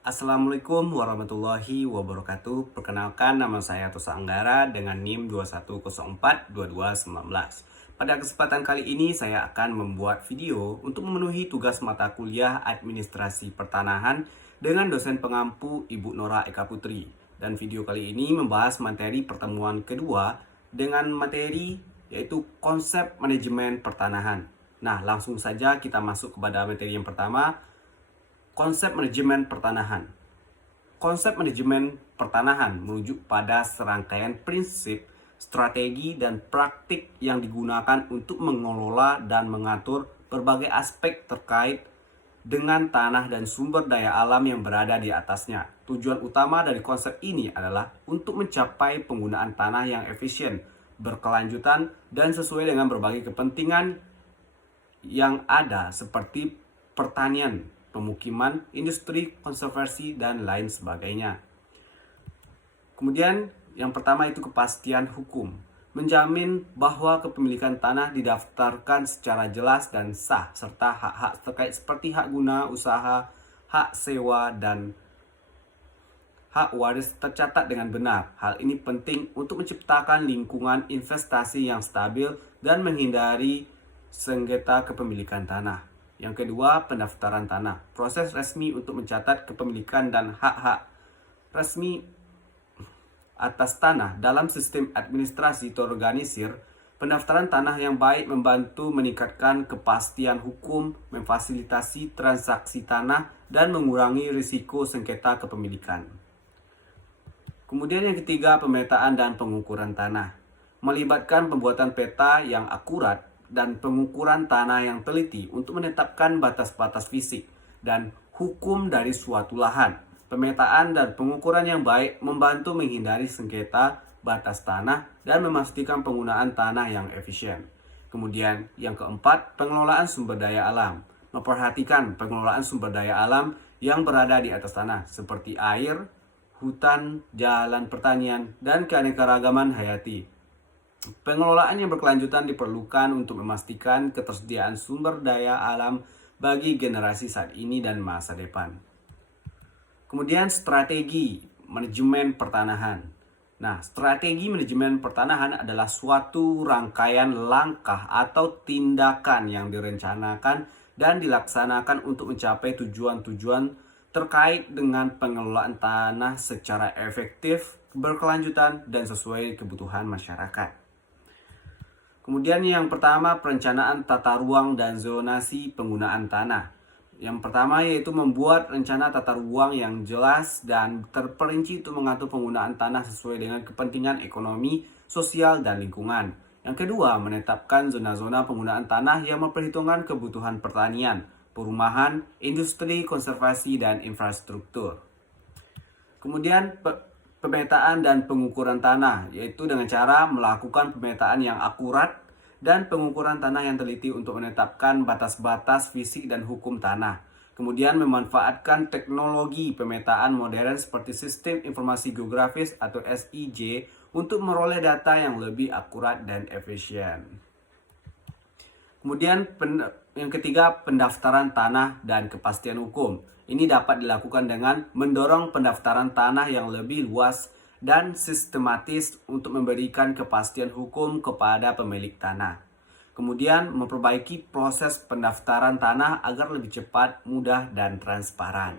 Assalamualaikum warahmatullahi wabarakatuh. Perkenalkan, nama saya Tosa Anggara dengan NIM 21042219. Pada kesempatan kali ini saya akan membuat video untuk memenuhi tugas mata kuliah Administrasi Pertanahan dengan dosen pengampu Ibu Nora Eka Putri. Dan video kali ini membahas materi pertemuan kedua dengan materi yaitu konsep manajemen pertanahan. Nah, langsung saja kita masuk kepada materi yang pertama, konsep manajemen pertanahan. Konsep manajemen pertanahan merujuk pada serangkaian prinsip, strategi, dan praktik yang digunakan untuk mengelola dan mengatur berbagai aspek terkait dengan tanah dan sumber daya alam yang berada di atasnya. Tujuan utama dari konsep ini adalah untuk mencapai penggunaan tanah yang efisien, berkelanjutan, dan sesuai dengan berbagai kepentingan yang ada seperti pertanian, pemukiman, industri, konservasi, dan lain sebagainya. Kemudian yang pertama itu kepastian hukum. Menjamin bahwa kepemilikan tanah didaftarkan secara jelas dan sah, serta hak-hak terkait seperti hak guna usaha, hak sewa, dan hak waris tercatat dengan benar. Hal ini penting untuk menciptakan lingkungan investasi yang stabil dan menghindari sengketa kepemilikan tanah. Yang kedua, pendaftaran tanah. Proses resmi untuk mencatat kepemilikan dan hak-hak resmi atas tanah dalam sistem administrasi terorganisir. Pendaftaran tanah yang baik membantu meningkatkan kepastian hukum, memfasilitasi transaksi tanah, dan mengurangi risiko sengketa kepemilikan. Kemudian yang ketiga, pemetaan dan pengukuran tanah. Melibatkan pembuatan peta yang akurat dan pengukuran tanah yang teliti untuk menetapkan batas-batas fisik dan hukum dari suatu lahan. Pemetaan dan pengukuran yang baik membantu menghindari sengketa batas tanah dan memastikan penggunaan tanah yang efisien. Kemudian yang keempat, pengelolaan sumber daya alam. Memperhatikan pengelolaan sumber daya alam yang berada di atas tanah seperti air, hutan, jalan pertanian, dan keanekaragaman hayati. Pengelolaan yang berkelanjutan diperlukan untuk memastikan ketersediaan sumber daya alam bagi generasi saat ini dan masa depan. Kemudian strategi manajemen pertanahan. Nah, strategi manajemen pertanahan adalah suatu rangkaian langkah atau tindakan yang direncanakan dan dilaksanakan untuk mencapai tujuan-tujuan terkait dengan pengelolaan tanah secara efektif, berkelanjutan, dan sesuai kebutuhan masyarakat. Kemudian yang pertama, perencanaan tata ruang dan zonasi penggunaan tanah. Yang pertama yaitu membuat rencana tata ruang yang jelas dan terperinci untuk mengatur penggunaan tanah sesuai dengan kepentingan ekonomi, sosial, dan lingkungan. Yang kedua, menetapkan zona-zona penggunaan tanah yang memperhitungkan kebutuhan pertanian, perumahan, industri, konservasi, dan infrastruktur. Kemudian pemetaan dan pengukuran tanah, yaitu dengan cara melakukan pemetaan yang akurat dan pengukuran tanah yang teliti untuk menetapkan batas-batas fisik dan hukum tanah. Kemudian memanfaatkan teknologi pemetaan modern seperti Sistem Informasi Geografis atau SIG untuk meroleh data yang lebih akurat dan efisien. Kemudian yang ketiga, pendaftaran tanah dan kepastian hukum. Ini dapat dilakukan dengan mendorong pendaftaran tanah yang lebih luas dan sistematis untuk memberikan kepastian hukum kepada pemilik tanah. Kemudian memperbaiki proses pendaftaran tanah agar lebih cepat, mudah, dan transparan.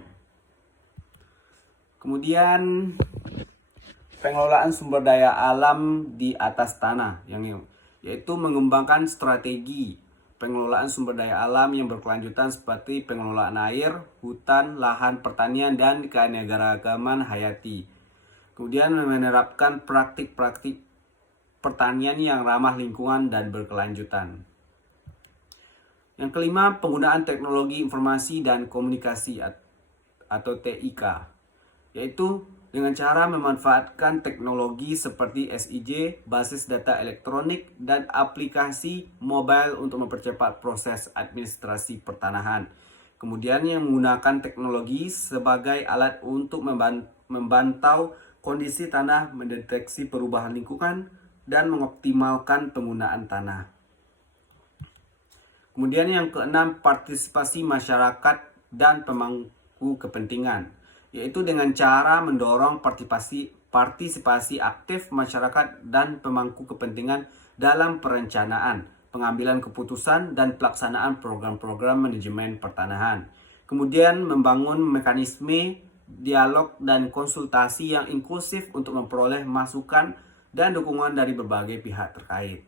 Kemudian pengelolaan sumber daya alam di atas tanah, yaitu mengembangkan strategi pengelolaan sumber daya alam yang berkelanjutan seperti pengelolaan air, hutan, lahan pertanian, dan keanekaragaman hayati. Kemudian menerapkan praktik-praktik pertanian yang ramah lingkungan dan berkelanjutan. Yang kelima, penggunaan teknologi informasi dan komunikasi atau TIK, yaitu dengan cara memanfaatkan teknologi seperti SIG, basis data elektronik, dan aplikasi mobile untuk mempercepat proses administrasi pertanahan. Kemudian yang menggunakan teknologi sebagai alat untuk memantau kondisi tanah, mendeteksi perubahan lingkungan, dan mengoptimalkan penggunaan tanah. Kemudian yang keenam, partisipasi masyarakat dan pemangku kepentingan, yaitu dengan cara mendorong partisipasi aktif masyarakat dan pemangku kepentingan dalam perencanaan, pengambilan keputusan, dan pelaksanaan program-program manajemen pertanahan. Kemudian membangun mekanisme dialog dan konsultasi yang inklusif untuk memperoleh masukan dan dukungan dari berbagai pihak terkait.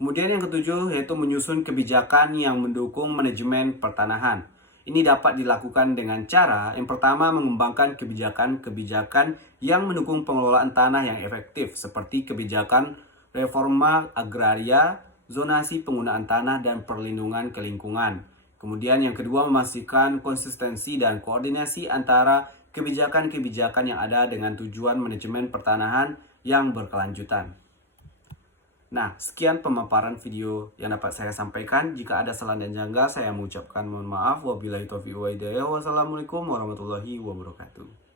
Kemudian yang ketujuh yaitu menyusun kebijakan yang mendukung manajemen pertanahan. Ini dapat dilakukan dengan cara yang pertama mengembangkan kebijakan-kebijakan yang mendukung pengelolaan tanah yang efektif seperti kebijakan reforma agraria, zonasi penggunaan tanah, dan perlindungan ke lingkungan. Kemudian yang kedua memastikan konsistensi dan koordinasi antara kebijakan-kebijakan yang ada dengan tujuan manajemen pertanahan yang berkelanjutan. Nah, sekian pemaparan video yang dapat saya sampaikan. Jika ada salah dan janggal, saya mengucapkan mohon maaf. Wabillahi taufiq wa hidayah. Wassalamualaikum warahmatullahi wabarakatuh.